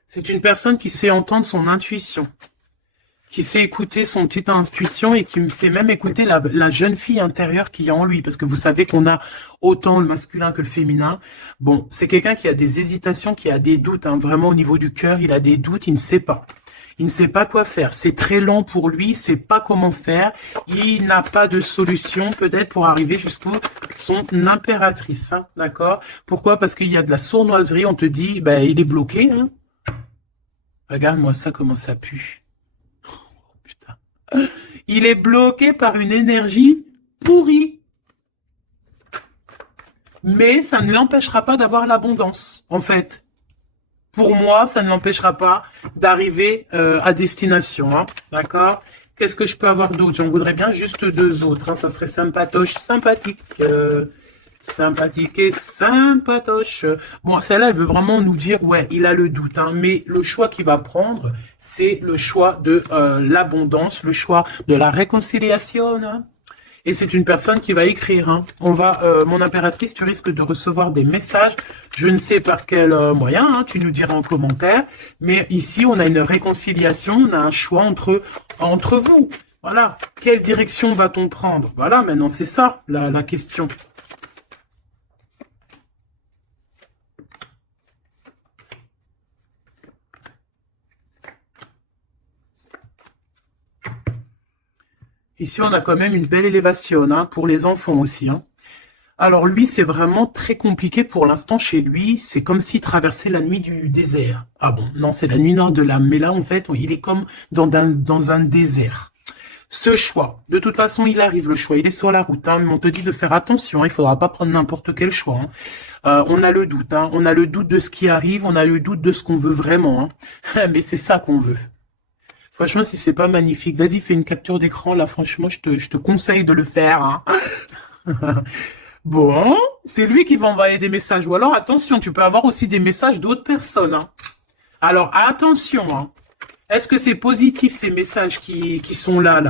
C'est une personne qui sait entendre son intuition, qui sait écouter son petite intuition et qui sait même écouter la jeune fille intérieure qu'il y a en lui. Parce que vous savez qu'on a autant le masculin que le féminin. Bon, c'est quelqu'un qui a des hésitations, qui a des doutes. Hein, vraiment au niveau du cœur, il a des doutes, il ne sait pas. Il ne sait pas quoi faire. C'est très lent pour lui, il ne sait pas comment faire. Il n'a pas de solution peut-être pour arriver jusqu'au son impératrice. Hein, d'accord? Pourquoi? Parce qu'il y a de la sournoiserie. On te dit, ben, il est bloqué. Hein. Regarde-moi ça, comment ça pue. Oh, putain. Il est bloqué par une énergie pourrie. Mais ça ne l'empêchera pas d'avoir l'abondance, en fait. pour moi, ça ne l'empêchera pas d'arriver à destination. Hein. D'accord? Qu'est-ce que je peux avoir d'autre? J'en voudrais bien juste deux autres. Hein. Ça serait sympatoche, sympathique. Sympathique et sympatoche. Bon, celle-là, elle veut vraiment nous dire, ouais, il a le doute. Hein, mais le choix qu'il va prendre, c'est le choix de l'abondance, le choix de la réconciliation. Hein. Et c'est une personne qui va écrire. Hein. Mon impératrice, tu risques de recevoir des messages. Je ne sais par quel moyen, hein, tu nous diras en commentaire. Mais ici, on a une réconciliation, on a un choix entre vous. Voilà. Quelle direction va-t-on prendre? Voilà, maintenant, c'est ça la question. Ici, on a quand même une belle élévation hein, pour les enfants aussi. Hein. Alors lui, c'est vraiment très compliqué pour l'instant chez lui. C'est comme s'il traversait la nuit du désert. Ah bon, non, c'est la nuit noire de l'âme. Mais là, en fait, il est comme dans un désert. Ce choix, de toute façon, il arrive le choix. Il est sur la route. Hein, mais on te dit de faire attention. Hein, il faudra pas prendre n'importe quel choix. Hein. On a le doute. Hein, on a le doute de ce qui arrive. On a le doute de ce qu'on veut vraiment. Hein. Mais c'est ça qu'on veut. Franchement, si c'est pas magnifique, vas-y, fais une capture d'écran. Là, franchement, je te conseille de le faire. Hein. Bon, c'est lui qui va envoyer des messages. Ou alors, attention, tu peux avoir aussi des messages d'autres personnes. Hein. Alors, attention. Hein. Est-ce que c'est positif, ces messages qui sont là?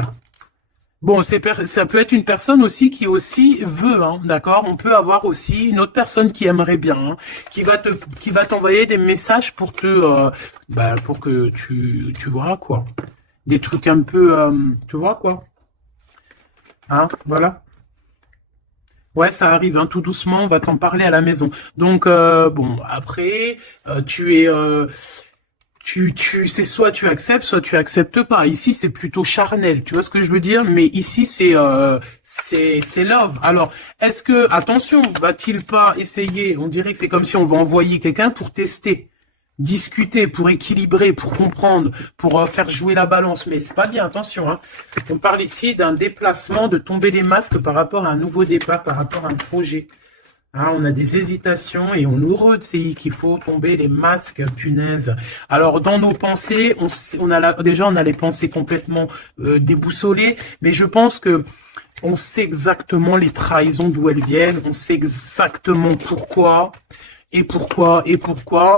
Bon, ça peut être une personne aussi qui aussi veut, hein, d'accord? On peut avoir aussi une autre personne qui aimerait bien, hein, qui va t'envoyer des messages pour pour que tu vois, quoi. Des trucs un peu, tu vois, quoi. Hein, voilà. Ouais, ça arrive, hein, tout doucement, on va t'en parler à la maison. Donc, bon, après, c'est soit tu acceptes, soit tu acceptes pas. Ici, c'est plutôt charnel. Tu vois ce que je veux dire? Mais ici, c'est love. Alors, est-ce que, attention, va-t-il pas essayer? On dirait que c'est comme si on va envoyer quelqu'un pour tester, discuter, pour équilibrer, pour comprendre, pour faire jouer la balance. Mais c'est pas bien, attention. Hein. On parle ici d'un déplacement, de tomber les masques par rapport à un nouveau départ, par rapport à un projet. Hein, on a des hésitations et on nous redit qu'il faut tomber les masques, punaise. Alors, dans nos pensées, on a les pensées complètement déboussolées, mais je pense que on sait exactement les trahisons d'où elles viennent, on sait exactement pourquoi. Et pourquoi,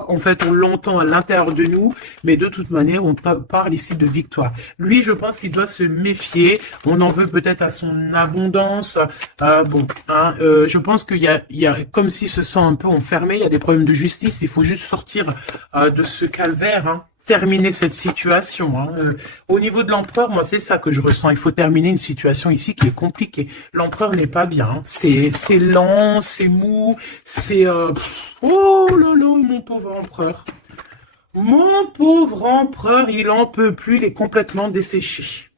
en fait, on l'entend à l'intérieur de nous, mais de toute manière, on parle ici de victoire. Lui, je pense qu'il doit se méfier, on en veut peut-être à son abondance, je pense qu'il y a, comme s'il se sent un peu enfermé, il y a des problèmes de justice, il faut juste sortir de ce calvaire, hein. Terminer cette situation. Hein. Au niveau de l'empereur, moi, c'est ça que je ressens. Il faut terminer une situation ici qui est compliquée. L'empereur n'est pas bien. Hein. C'est lent, c'est mou, c'est... Oh là là, mon pauvre empereur. Mon pauvre empereur, il en peut plus, il est complètement desséché.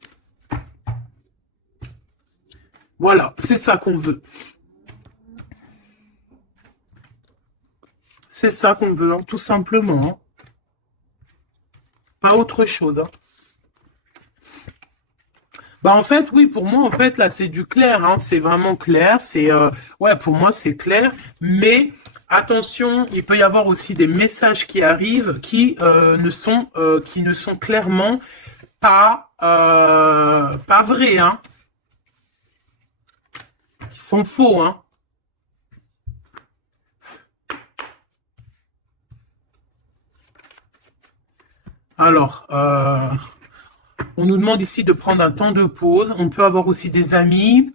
Voilà, c'est ça qu'on veut. C'est ça qu'on veut, hein, tout simplement. Hein. Pas autre chose. Hein. En fait, oui, pour moi, en fait, là, c'est du clair. Hein, c'est vraiment clair. C'est ouais, pour moi, c'est clair. Mais attention, il peut y avoir aussi des messages qui arrivent qui ne sont clairement pas vrais. Hein, qui sont faux. Hein. Alors, on nous demande ici de prendre un temps de pause. On peut avoir aussi des amis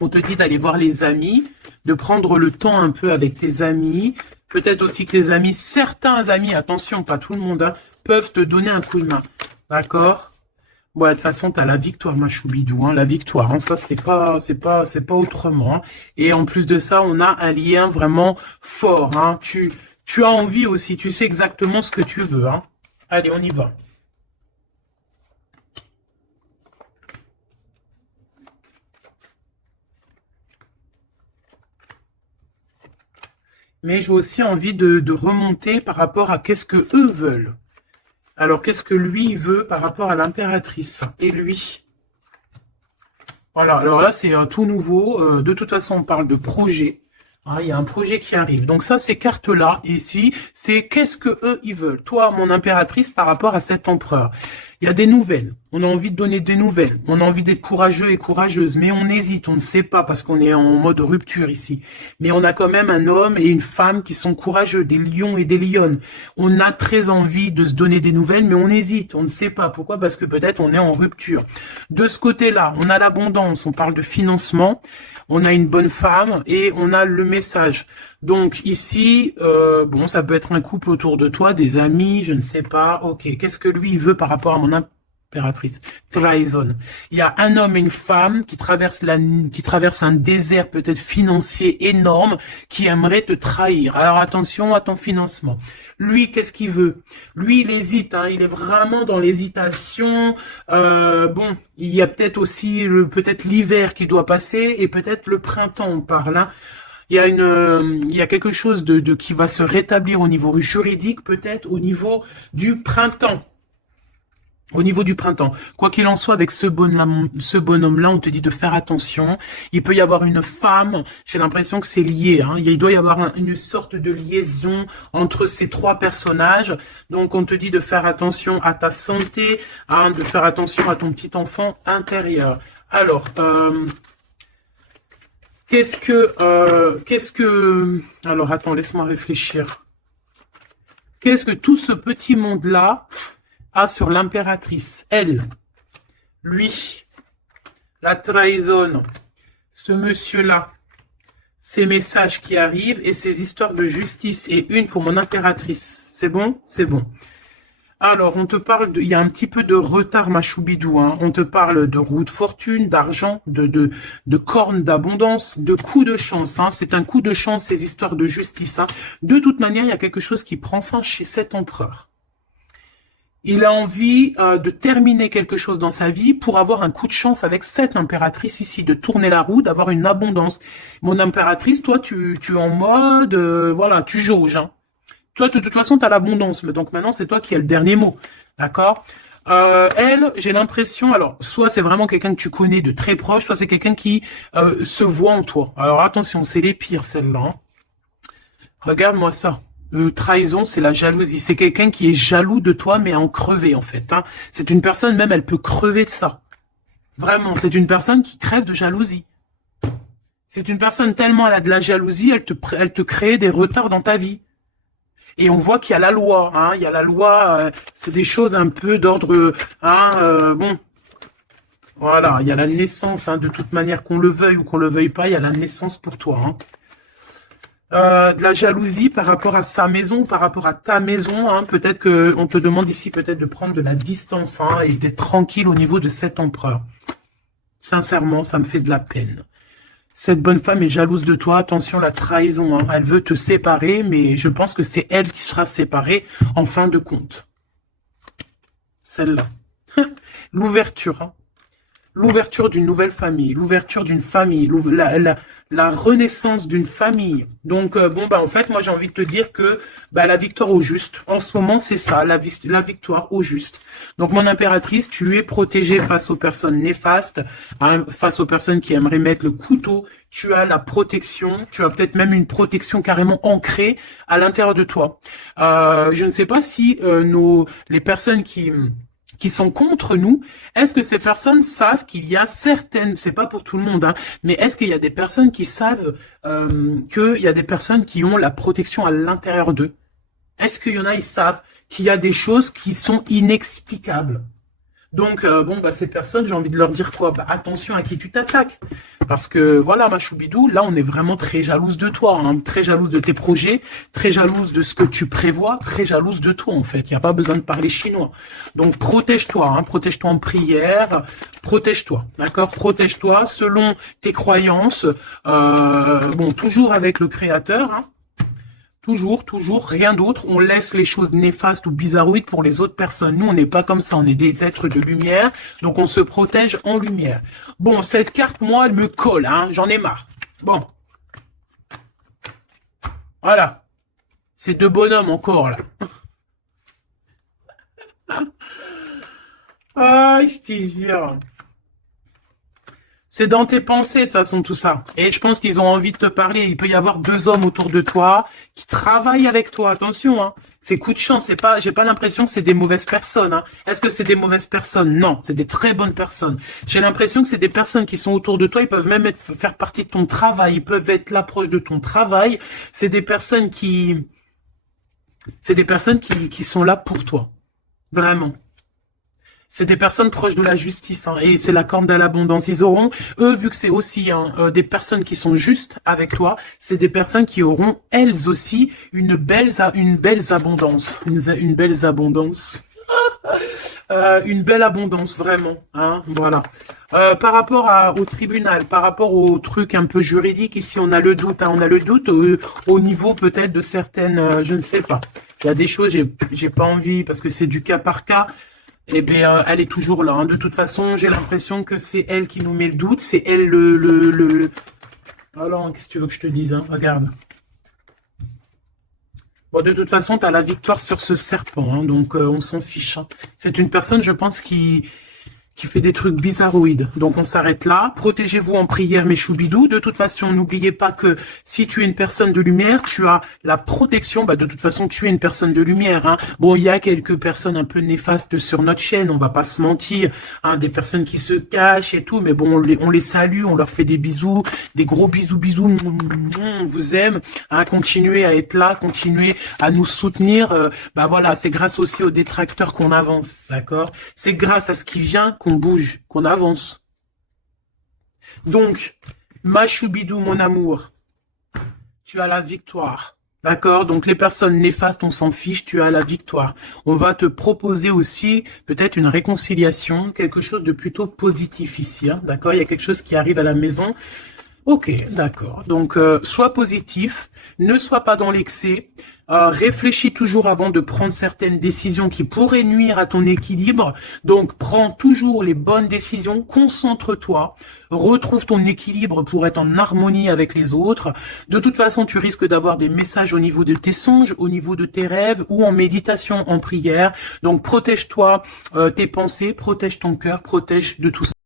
on te dit d'aller voir les amis, de prendre le temps un peu avec tes amis. Peut-être aussi que tes amis, certains amis, attention, pas tout le monde, hein, peuvent te donner un coup de main. D'accord? Ouais, de toute façon, tu as la victoire, ma choubidou, hein, la victoire. Hein, ça, c'est pas autrement. Hein. Et en plus de ça, on a un lien vraiment fort. Hein. Tu as envie aussi, tu sais exactement ce que tu veux. Hein. Allez, on y va. Mais j'ai aussi envie de remonter par rapport à qu'est-ce que eux veulent. Alors, qu'est-ce que lui veut par rapport à l'impératrice et lui? Voilà, alors là, c'est tout nouveau. De toute façon, on parle de projet. Ah, il y a un projet qui arrive. Donc ça, ces cartes-là, ici, c'est qu'est-ce que eux, ils veulent. Toi, mon impératrice, par rapport à cet empereur. Il y a des nouvelles. On a envie de donner des nouvelles. On a envie d'être courageux et courageuse. Mais on hésite, on ne sait pas parce qu'on est en mode rupture ici. Mais on a quand même un homme et une femme qui sont courageux, des lions et des lionnes. On a très envie de se donner des nouvelles, mais on hésite. On ne sait pas. Pourquoi? Parce que peut-être on est en rupture. De ce côté-là, on a l'abondance. On parle de financement. On a une bonne femme et on a le message. Donc ici, bon, ça peut être un couple autour de toi, des amis, je ne sais pas. Ok, qu'est-ce que lui il veut par rapport à mon impératrice? Trahison. Il y a un homme et une femme qui traversent un désert peut-être financier énorme, qui aimerait te trahir. Alors attention à ton financement. Lui, qu'est-ce qu'il veut? Lui, il hésite, hein, il est vraiment dans l'hésitation. Bon, il y a peut-être aussi peut-être l'hiver qui doit passer et peut-être le printemps par là. Il y a quelque chose de qui va se rétablir au niveau juridique, peut-être au niveau du printemps. Au niveau du printemps. Quoi qu'il en soit, avec ce bonhomme-là, on te dit de faire attention. Il peut y avoir une femme, j'ai l'impression que c'est lié, hein. Il doit y avoir une sorte de liaison entre ces trois personnages. Donc, on te dit de faire attention à ta santé, hein, de faire attention à ton petit enfant intérieur. Alors, alors attends, laisse-moi réfléchir. Qu'est-ce que tout ce petit monde-là a sur l'impératrice? Elle, lui, la trahison, ce monsieur-là, ces messages qui arrivent et ces histoires de justice et une pour mon impératrice. C'est bon? C'est bon. Alors, on te parle il y a un petit peu de retard, ma choubidou, hein. On te parle de roue de fortune, d'argent, de cornes d'abondance, de coups de chance, hein. C'est un coup de chance, ces histoires de justice, hein. De toute manière, il y a quelque chose qui prend fin chez cet empereur. Il a envie de terminer quelque chose dans sa vie pour avoir un coup de chance avec cette impératrice ici, de tourner la roue, d'avoir une abondance. Mon impératrice, toi, tu es en mode, voilà, tu jauges, hein. Toi, de toute façon, tu as l'abondance, mais donc maintenant, c'est toi qui as le dernier mot, d'accord? Elle, j'ai l'impression, alors, soit c'est vraiment quelqu'un que tu connais de très proche, soit c'est quelqu'un qui se voit en toi. Alors attention, c'est les pires, celles-là, hein. Regarde-moi ça. Trahison, c'est la jalousie. C'est quelqu'un qui est jaloux de toi, mais en crever, en fait, hein. C'est une personne, même, elle peut crever de ça. Vraiment, c'est une personne qui crève de jalousie. C'est une personne tellement elle a de la jalousie, elle te crée des retards dans ta vie. Et on voit qu'il y a la loi, hein. Il y a la loi, c'est des choses un peu d'ordre, hein, bon. Voilà, il y a la naissance, hein, de toute manière, qu'on le veuille ou qu'on le veuille pas, il y a la naissance pour toi, hein. De la jalousie par rapport à sa maison, par rapport à ta maison, hein. Peut-être que on te demande ici peut-être de prendre de la distance, hein, et d'être tranquille au niveau de cet empereur. Sincèrement, ça me fait de la peine. Cette bonne femme est jalouse de toi. Attention, la trahison, hein. Elle veut te séparer, mais je pense que c'est elle qui sera séparée en fin de compte. Celle-là. L'ouverture, hein. L'ouverture d'une nouvelle famille, l'ouverture d'une famille, la renaissance d'une famille. Donc, bon, bah, en fait, moi, j'ai envie de te dire que bah, la victoire au juste, en ce moment, c'est ça, la victoire au juste. Donc, mon impératrice, tu es protégée face aux personnes néfastes, hein, face aux personnes qui aimeraient mettre le couteau. Tu as la protection, tu as peut-être même une protection carrément ancrée à l'intérieur de toi. Je ne sais pas si les personnes qui sont contre nous, est-ce que ces personnes savent qu'il y a certaines, c'est pas pour tout le monde, hein, mais est-ce qu'il y a des personnes qui savent qu'il y a des personnes qui ont la protection à l'intérieur d'eux? Est-ce qu'il y en a, ils savent qu'il y a des choses qui sont inexplicables? Donc, bon, bah, ces personnes, j'ai envie de leur dire quoi? Bah, attention à qui tu t'attaques. Parce que, voilà, ma choubidou, là, on est vraiment très jalouse de toi, hein, très jalouse de tes projets, très jalouse de ce que tu prévois, très jalouse de toi, en fait. Il n'y a pas besoin de parler chinois. Donc, protège-toi, hein, protège-toi en prière, protège-toi, d'accord? Protège-toi selon tes croyances, bon, toujours avec le Créateur, hein. Toujours, rien d'autre. On laisse les choses néfastes ou bizarroïdes pour les autres personnes. Nous, on n'est pas comme ça. On est des êtres de lumière. Donc, on se protège en lumière. Bon, cette carte, moi, elle me colle, hein. J'en ai marre. Bon. Voilà. C'est deux bonhommes encore, là. Ah, je te jure. C'est dans tes pensées, de toute façon, tout ça. Et je pense qu'ils ont envie de te parler. Il peut y avoir 2 hommes autour de toi qui travaillent avec toi. Attention, hein. C'est coup de chance. C'est pas, j'ai pas l'impression que c'est des mauvaises personnes, hein. Est-ce que c'est des mauvaises personnes? Non. C'est des très bonnes personnes. J'ai l'impression que c'est des personnes qui sont autour de toi. Ils peuvent même faire partie de ton travail. Ils peuvent être là proche de ton travail. C'est des personnes qui sont là pour toi. Vraiment. C'est des personnes proches de la justice, hein, et c'est la corne de l'abondance. Ils auront, eux, vu que c'est aussi des personnes qui sont justes avec toi, c'est des personnes qui auront, elles aussi, une belle abondance. Une belle abondance. Une belle abondance, vraiment. Hein, voilà. Par rapport au tribunal, par rapport au truc un peu juridique, ici on a le doute, hein, on a le doute au niveau peut-être de certaines, je ne sais pas. Il y a des choses, j'ai pas envie, parce que c'est du cas par cas. Eh bien, elle est toujours là, hein. De toute façon, j'ai l'impression que c'est elle qui nous met le doute, c'est elle Alors, qu'est-ce que tu veux que je te dise, hein? Regarde. Bon, de toute façon, tu as la victoire sur ce serpent, hein, donc on s'en fiche, hein. C'est une personne, je pense, qui fait des trucs bizarroïdes. Donc on s'arrête là. Protégez-vous en prière, mes choubidous. De toute façon, n'oubliez pas que si tu es une personne de lumière, tu as la protection. Bah, de toute façon, tu es une personne de lumière, hein. Bon, il y a quelques personnes un peu néfastes sur notre chaîne, on va pas se mentir, hein, des personnes qui se cachent et tout, mais bon, on les salue, on leur fait des bisous, des gros bisous, bisous. On vous aime, hein. Continuez à être là, continuez à nous soutenir. Bah voilà, c'est grâce aussi aux détracteurs qu'on avance, d'accord? C'est grâce à ce qui vient qu'on bouge, qu'on avance. Donc, ma choubidou, mon amour, tu as la victoire. D'accord? Donc, les personnes néfastes, on s'en fiche, tu as la victoire. On va te proposer aussi peut-être une réconciliation, quelque chose de plutôt positif ici. Hein, d'accord? Il y a quelque chose qui arrive à la maison. Ok, d'accord. Donc, sois positif, ne sois pas dans l'excès, réfléchis toujours avant de prendre certaines décisions qui pourraient nuire à ton équilibre. Donc, prends toujours les bonnes décisions, concentre-toi, retrouve ton équilibre pour être en harmonie avec les autres. De toute façon, tu risques d'avoir des messages au niveau de tes songes, au niveau de tes rêves ou en méditation, en prière. Donc, protège-toi, tes pensées, protège ton cœur, protège de tout ça.